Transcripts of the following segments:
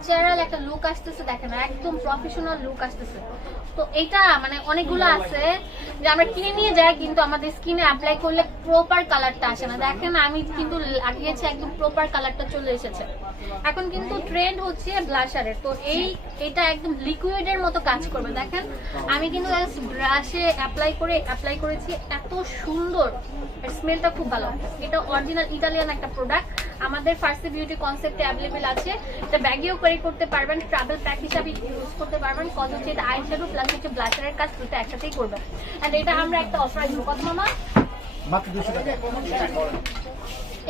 Natural একটা look আসতেছে দেখেন একদম প্রফেশনাল লুক আসতেছে। তো এটা মানে অনেকগুলো আছে যে আমরা কিনে নিয়ে যাই কিন্তু আমাদের স্কিনে অ্যাপ্লাই করলে প্রপার কালারটা আসে না। দেখেন আমি কিন্তু লাগিয়েছি একদম প্রপার কালারটা চলে এসেছে। এখন কিন্তু ট্রেন্ড হচ্ছে ব্লাশারের তো এই এটা একদম লিকুইডের মতো কাজ করবে। দেখেন আমি কিন্তু ব্রাশে অ্যাপ্লাই করে অ্যাপ্লাই করেছি। এত সুন্দর স্মেলটা খুব ভালো। এটা অরিজিনাল ইটালিয়ান একটা প্রোডাক্ট আমাদের ফার্স্ট বিউটি কনসেপ্টে অ্যাভেলেবেল আছে। এটা ব্যাগেও ক্যারি করতে পারবেন ট্রাভেল প্যাক হিসাবে ইউজ করতে পারবেন কত হচ্ছে এটা আই শ্যাডো প্লাস হচ্ছে ব্লাশারের কাজ দুটো একসাথেই করবেন অ্যান্ড এটা আমরা একটা অফার দিব কত মামা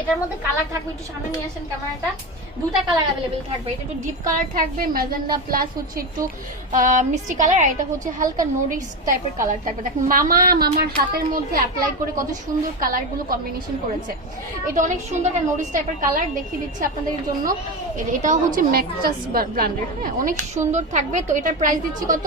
এটার মধ্যে কালার থাকবে একটু সামনে নিয়ে আসেন ক্যামেরাটা দুটা কালার অ্যাভেলেবেল থাকবে। এটা একটু ডিপ কালার থাকবে ম্যাজেন্ডা প্লাস হচ্ছে একটু মিষ্টি কালার আর এটা হচ্ছে হালকা নোরিস টাইপের কালার থাকবে। দেখেন, মামা, মামার হাতের মধ্যে অ্যাপ্লাই করে কত সুন্দর কালারগুলো কম্বিনেশন করেছে। এটা অনেক সুন্দর একটা নোরিস টাইপের কালার দেখিয়ে দিচ্ছি আপনাদের জন্য। এটাও হচ্ছে ম্যাক্টাস ব্র্যান্ডের হ্যাঁ? অনেক সুন্দর থাকবে। তো এটার প্রাইস দিচ্ছি কত?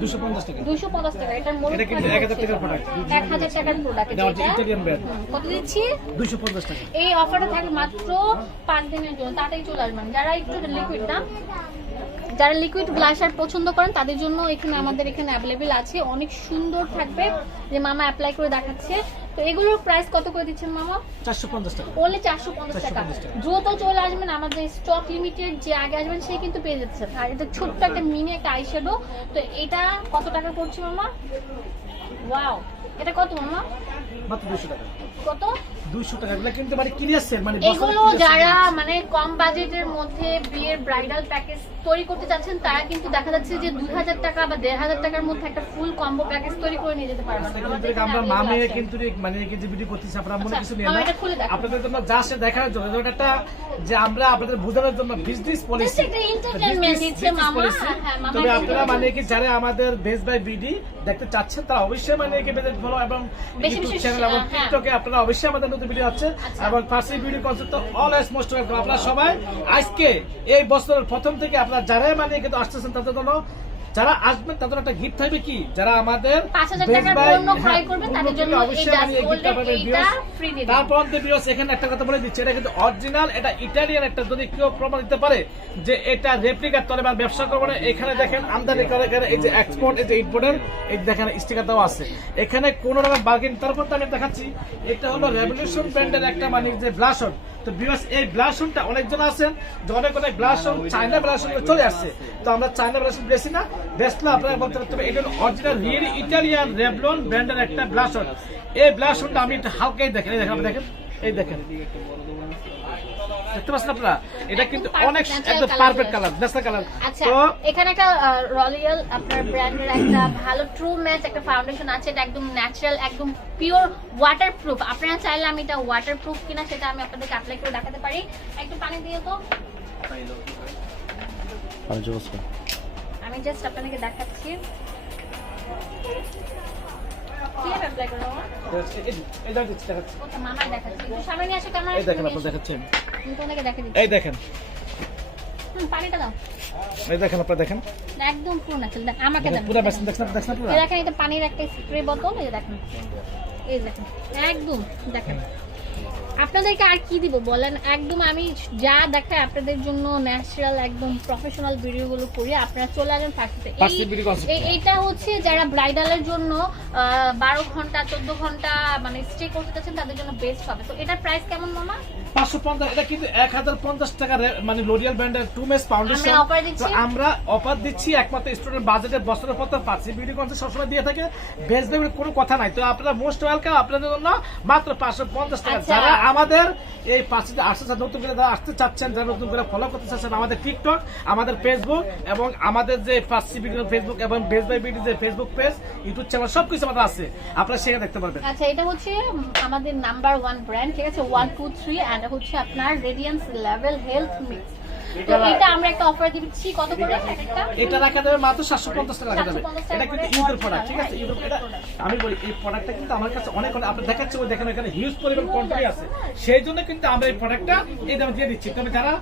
দুশো পঞ্চাশ টাকা। দুইশো পঞ্চাশ টাকা এটার মূল্য এটা কিন্তু 1000 টাকার product। এক হাজার টাকার প্রোডাক্ট এটা হচ্ছে Italian brand। কত দিচ্ছি? দুশো পঞ্চাশ টাকা। এই অফারটা থাকে মাত্র পাঁচ দিনের জন্য তাড়াতাড়ি চলে আসবেন। যারা একটু লিকুইড না যারা লিকুইড ব্লাশার পছন্দ করেন তাদের জন্য এখানে আমাদের এখানে অ্যাভেলেবেল আছে। অনেক সুন্দর থাকবে যে মামা অ্যাপ্লাই করে দেখাচ্ছে। তো এগুলোর প্রাইস কত করে দিচ্ছেন মামা? চারশো পঞ্চাশ টাকা। ওনলি চারশো পঞ্চাশ টাকা। 450 টাকা। দ্রুত চলে আসবেন আমাদের স্টক লিমিটেড যে আগে আসবেন সে কিন্তু পেয়ে যাচ্ছে। আর এটা ছোট্ট একটা মিনি একটা আইশ্যাডো তো এটা কত টাকা পড়ছে মামা? ওয়াও এটা কত মামা? মাত্র দুশো টাকা। কত? দুশো টাকা। এগুলো কিন্তু মানে কিনে আসছেন? মানে এগুলো যারা মানে কম বাজেটের মধ্যে বিয়ের ব্রাইডাল প্যাকেজ তৈরি করতে চাচ্ছেন তারা কিন্তু দেখা যাচ্ছে যে দুই হাজার টাকা বা দেড় হাজার টাকার মধ্যে একটা ফুল কম্বো প্যাকেজ তৈরি করে নিয়ে যেতে পারবেন। আমাদের আমরা মামে কিন্তু মানে এই যে ভিডিও করতেছি আপনারা মনে আচ্ছা, কিছু নিয়ে না। আপনাদের জন্য যা সে দেখার জন্য একটা যে আমরা আপনাদের বোঝানোর জন্য বিজনেস পলিসি। হ্যাঁ, মামা তবে আপনারা মানে কি যারা আমাদের বেস বাই বিডি দেখতে চাচ্ছেন তারা অবশ্যই মানে কি বেজেট ফলো এবং ইউটিউব চ্যানেল এবং হ্যাঁ। টিকটকে আপনারা অবশ্যই আমাদের নতুন ভিডিও আছে আচ্ছা। এবং ফার্স্ট ভিডিও কনসেপ্ট তো অলওয়েজ মোস্ট ওয়েলকাম আপনারা সবাই আজকে এই বছরের প্রথম থেকে আপনারা যারাই মানে কিন্তু আসতেছেন তাদের জন্য যারা আসবেন তাদের একটা গিফট থাকবে কি যারা আমাদের 5,000 Best টাকার Buy, পণ্য ক্রয় হ্যাঁ। তারপর এখানে একটা কথা বলে দিচ্ছে এটা কিন্তু অরিজিনাল এটা ইটালিয়ান একটা যদি কেউ প্রমাণ দিতে পারে যে এটা রেপ্লিকার তলে বা ব্যবসা করব এখানে দেখেন আমদানি করে এখানে এই যে এক্সপোর্ট এই যে ইম্পোর্টের এই দেখেন স্টিকার দেওয়া আছে এখানে কোন রকম বার্গেন তারপর তো আমি দেখাচ্ছি এটা হলো রেভলিউশন ব্র্যান্ডের একটা মানে যে ব্লাশন তো বিকজ এই ব্লাসনটা অনেকজন আছেন, যে অনেক অনেক ব্লাশন চাইনা ব্লাশন চলে আসছে। তো আমরা চায়না ব্লাসন বেশি না বেশলে আপনারা বলতে পারতে এটা অরিজিনাল রিয়েল ইটালিয়ান রেভলন ব্র্যান্ডের একটা ব্লাসন এই ব্লাসনটা আমি একটু হালকাই দেখেন দেখেন, আপনি দেখেন। এই দেখেন। দেখতে পাচ্ছেন আপনারা? এটা কিন্তু অনেক একদম পারফেক্ট কালার ন্যাচারাল কালার আচ্ছা তো এখানে একটা রয়্যাল আপনার ব্র্যান্ডের একটা ভালো ট্রু ম্যাচ একটা ফাউন্ডেশন আছে। এটা একদম ন্যাচারাল একদম পিওর ওয়াটার প্রুফ আপনারা চাইলে আমি এটা ওয়াটার প্রুফ কিনা সেটা আমি আপনাদেরকে অ্যাপ্লাই করে দেখাতে পারি। একটু পানি দিয়ে তো। আমি জাস্ট আপনাদেরকে দেখাচ্ছি। এই দেখেন পানিটা দাও। এই দেখেন আপনারা দেখেন। একদম পুরো আমাকে দেন পুরো পুরো? দেখেন এটা পানির একটা স্প্রে বোতল এই দেখেন। এই দেখেন একদম দেখেন। আপনাদেরকে আর কি দিব? বলেন একদম আমি যা দেখাই আপনাদের জন্য ন্যাচারাল একদম প্রফেশনাল ভিডিওগুলো করি। আপনারা চলে আসেন concept। এইটা হচ্ছে যারা ব্রাইডালের জন্য বারো ঘণ্টা চোদ্দ ঘণ্টা মানে স্টে করতে চাচ্ছেন তাদের জন্য বেস্ট হবে। তো এটার প্রাইস কেমন মামা? পাঁচশো পঞ্চাশ এটা কিন্তু এক হাজার পঞ্চাশ টাকা মানে লোরিয়াল ব্র্যান্ডের টু মেস ফাউন্ডেশন আমরা offer দিচ্ছি। আমরা অফার দিচ্ছি একমাত্র স্টুডেন্ট বাজেটে বছরের পর পাচ্ছি। বিউটি কনসেপ্ট সবসময় দিয়ে থাকে। বেশ দেবের কোনো কথা নাই। তো আপনারা মোস্ট ওয়েলকাম আপনাদের জন্য মাত্র পাঁচশো পঞ্চাশ টাকা। আচ্ছা। যারা আমাদের এই পাঁচশো আসতে নতুন করে যারা আসতে চাচ্ছেন, যারা নতুন করে ফলো করতে চাচ্ছেন, আমাদের টিকটক আমাদের ফেসবুক এবং আমাদের যে পাঁচটি ফেসবুক এবং বেস বাই বিডি যে ফেসবুক পেজ ইউটিউব চ্যানেল সবকিছু আমাদের আছে। আপনারা সেখানে দেখতে পারবেন। আচ্ছা এটা হচ্ছে আমাদের নাম্বার ওয়ান ব্র্যান্ড ঠিক আছে? ওয়ান টু থ্রি অ্যান্ড হচ্ছে আপনার রেডিয়েন্স লেভেল হেলথ মিক্স তো এটা আমরা একটা অফার দিচ্ছি। কত করে? একটা? এটা রাখা যাবে মাত্র সাতশো পঞ্চাশ টাকা রাখা যাবে। এটা কিন্তু ইউজের প্রোডাক্ট ঠিক আছে? হ্যাঁ, ইউজের এটা আমি বলি এই প্রোডাক্টটা কিন্তু আমার কাছে অনেক অনেক আপনি দেখাচ্ছি ওই দেখেন এখানে হিউজ পরিমাণ কোয়ান্টিটি আছে। সেই জন্য কিন্তু আমরা এই প্রোডাক্টটা এই দামে দিয়ে দিচ্ছি। তবে যারা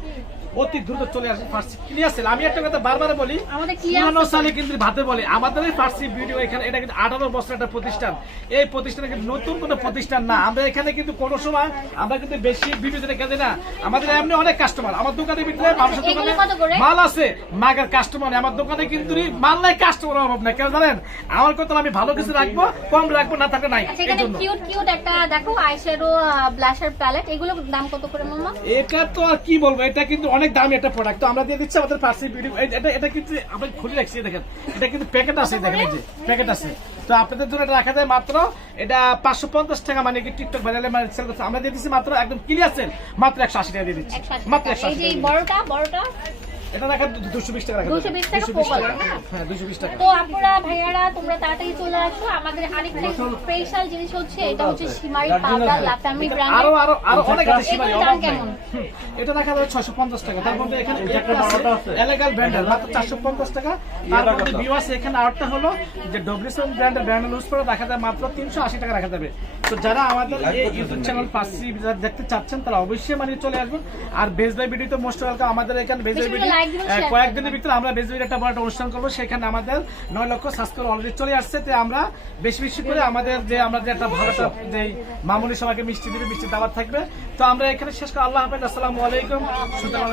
অতি দ্রুত চলে আসে ফার্সি ক্লিয়ার সেল আমি একটা কথা বারবার বলি পুরানো সালে কিন্তু ভাতে বলে আমাদের এই ফার্সি ভিডিও এখানে এটা কিন্তু আঠারো বছর একটা প্রতিষ্ঠান। এই প্রতিষ্ঠানে কিন্তু নতুন কোনো প্রতিষ্ঠান না। আমরা এখানে কিন্তু কোনো সময় আমরা কিন্তু বেশি ভিডিও যেটা কেন না। আমাদের এমনি অনেক কাস্টমার আমার দোকানের ভিতরে মানুষের এগুলো দোকানে মাল আছে। মাগের কাস্টমার। আমার দোকানে কিন্তু মাল নাই কাস্টমার অভাব নাই। কেন জানেন? আমার কথা আমি ভালো কিছু রাখব কম রাখব না থাকলে নাই। এখানে কিউট কিউট একটা দেখো আইশ্যাডো ব্লাশার প্যালেট এগুলোর দাম কত করে মামা এটা তো আর কি বলব? এটা কিন্তু অনেক দামি একটা প্রোডাক্ট তো আমরা দিয়ে দিচ্ছি আমাদের পার্সি ভিডিও এটা এটা কিন্তু আমরা খুলে রাখছি দেখেন। এটা কিন্তু প্যাকেট আছে দেখেন এই যে প্যাকেট আছে। তো আপনাদের জন্য এটা রাখা যায় মাত্র এটা পাঁচশো পঞ্চাশ টাকা মানে কি টিকটক ভাইরালে মানে সেল করছে। আমরা দিয়ে দিচ্ছি মাত্র একদম ক্লিয়ার সেল মাত্র একশো আশি টাকা দিয়ে দিচ্ছি। মাত্র। একশো এই আশি টাকা বড়টা বড়টা? এটা রাখা দুশো বিশ টাকা রাখা 220 টাকা 220 হ্যাঁ? দুশো বিশ টাকা। তো আপনারা ভাইয়ারা তোমরা তাড়াতাড়ি চলে আসো। আমাদের আরেকটা স্পেশাল জিনিস হচ্ছে এটা হচ্ছে সীমারি পাউডার লা ফ্যামিলি আরও আরও আরও অনেক আছে সীমারি। দাম কেমন? এটা রাখা যাবে ছয়শো পঞ্চাশ টাকা। তার মধ্যে এখানে এলেগাল ব্র্যান্ডের মাত্র চারশো পঞ্চাশ টাকা। তার মধ্যে ভিউয়ার্স এখানে আরেকটা হলো যে ডব্লিউসন ব্র্যান্ডের ব্র্যান্ড লুজ করে রাখা যায় মাত্র তিনশো আশি টাকা রাখা যাবে। তো যারা আমাদের এই ইউটিউব চ্যানেল পাচ্ছি যারা দেখতে চাচ্ছেন তারা অবশ্যই মানে চলে আসবেন। আর বেজলাই ভিডিও তো মোস্ট ওয়েলকাম আমাদের এখানে বেজলাই ভিডিও কয়েকদিনের ভিতরে আমরা বেশি একটা বড় একটা অনুষ্ঠান করব। সেখানে আমাদের নয় লক্ষ সাবস্ক্রাইব অলরেডি চলে আসছে। তো আমরা বেশি বেশি করে আমাদের যে আমাদের যে একটা ভালো যে মামুনি সবাইকে মিষ্টি দিবে মিষ্টি দাবার থাকবে। তো আমরা এখানে শেষ করে। আল্লাহ হাফেজ। আসসালামু আলাইকুম। সুতরাং